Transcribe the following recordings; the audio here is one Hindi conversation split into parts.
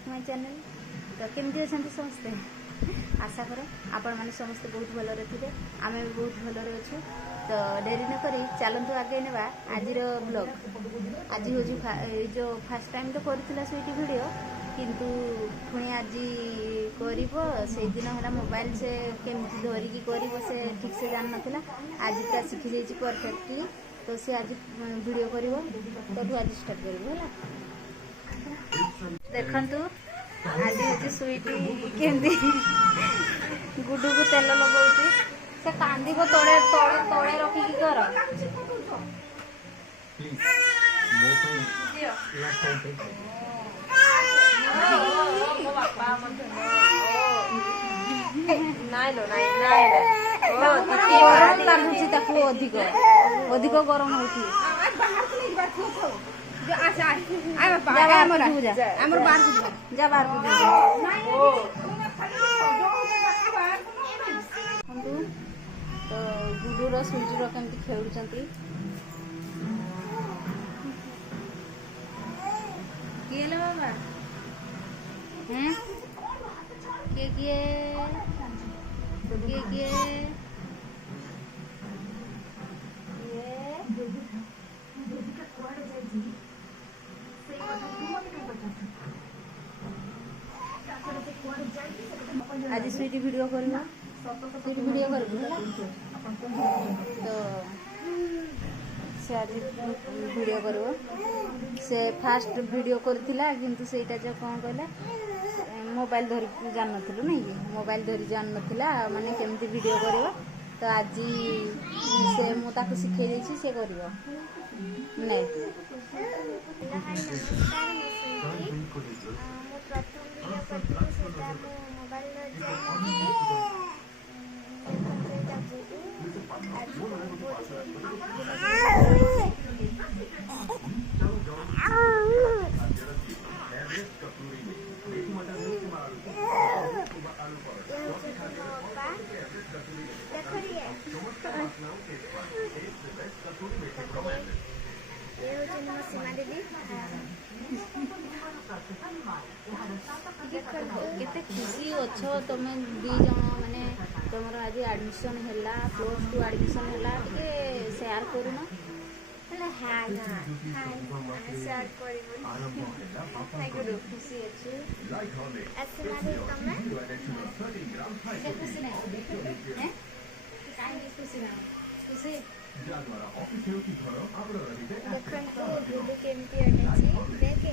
Back to my channel. तो केमती अच्छा समस्ते आशा करे आपण मैंने समस्ते बहुत भलरे थे आम भी बहुत भलरे अच्छे। तो डेरी न करी चलतु आगे नेबा आज ब्लॉग। आज हूँ जो फास्ट टाइम तो करथिला स्वीटी वीडियो किंतु पुणी आज से दिन है मोबाइल से केमती धरिकी कर से ठीक से जान नाला। आज पूरा शिखी जाइए परफेक्टली। तो सी आज वीडियो कर तो आज स्टार्ट कर देखु आज हूँ स्वीटी केमती गुडू को तेल लगाऊँ से कांदी को तले तले तले रखिकी कर गरम लगुच अधिक अधिक गरम हो तो गुडूर सूर्यर केमती खेलुंट किए ले बाबा हैं किए किए किए किए आज स्वीटी वीडियो करना स्वीटी वीडियो कर तो से आज वीडियो कर से फास्ट वीडियो करथिला किंतु सेटा जो कौन कहला मोबाइल धरी जान नथिलु नहीं कि मोबाइल धरी जान नथिला माने केमती वीडियो करिवो। तो आज से मु ताको सिखै देछि से करिवो नै केते खुशी अच्छो तुम दी जन माने तुम आज एडमिशन है +2 एडमिशन है टे शेयर करूँ खुशी अच्छे खुशी नहीं खुशी ना खुशी देखे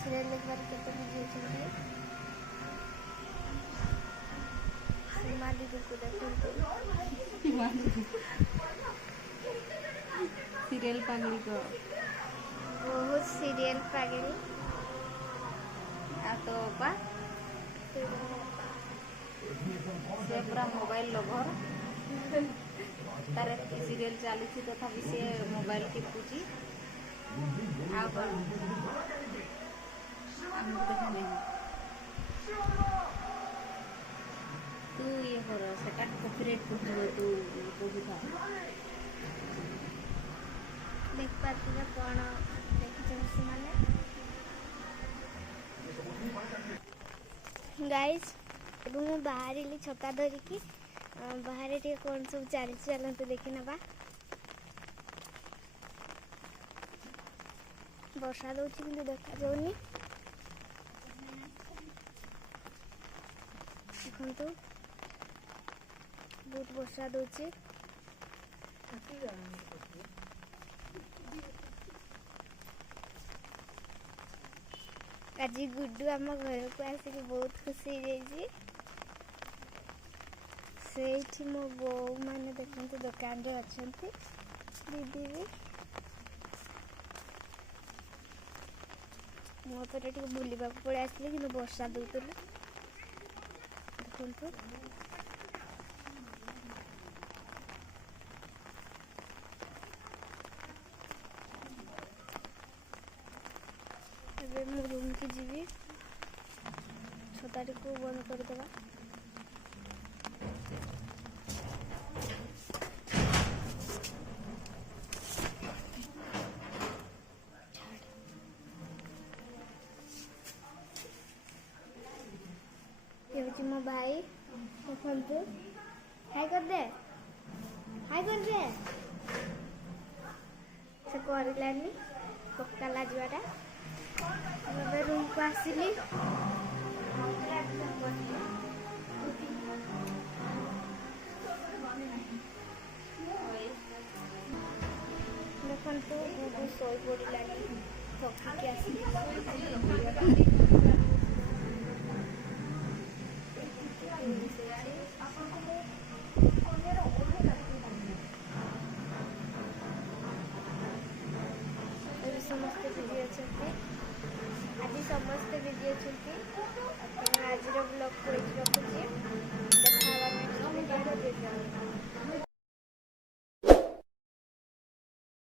सीरियल देखबार केते वीडियो चलते सीमा दीदी को देखते सीरियल पागल को बहुत सीरियल पागल आ तो बा से पूरा मोबाइल लवर तार सीरियल चली तथापि सी मोबाइल टिपुची तू ये कर सेटा कॉपीराइट कर तू कोबी था देख पाती कौन देखी माने गाइस अब मैं बाहर छता धरिकी बाहर टे कौन सब चलते देखी नवा वर्षा दौर कि देखा जाऊनी देखु बहुत वर्षा दौर आज गुड्डू आम घर को आसिक बहुत खुशी हो से मो बो मैंने देखते दुकान रे अच्छा दीदी भी ମୁଁ ଏପଟେ ଟିକେ ବୁଲିବାକୁ ପଳେଇ ଆସିଲି କିନ୍ତୁ ବର୍ଷା ଦଉଥିଲା। ଦେଖନ୍ତୁ ଏବେ ମୁଁ ରୁମ୍କି ଯିବି, ଛତାଟିକୁ ବନ୍ଦ କରିଦେବା। ये हूँ मो भाई, देखते हाय कर दे, हाय कर दे। से करलानी पक्का जाटा रूम को आसिली। देखते बहुत शई पड़ा थकिकी आसिली। समस्ते बिजी अच्छा, आज समस्ते बिजी अच्छा। आज ब्लॉग को रखुची, देखा नेक्स्ट वीडियो।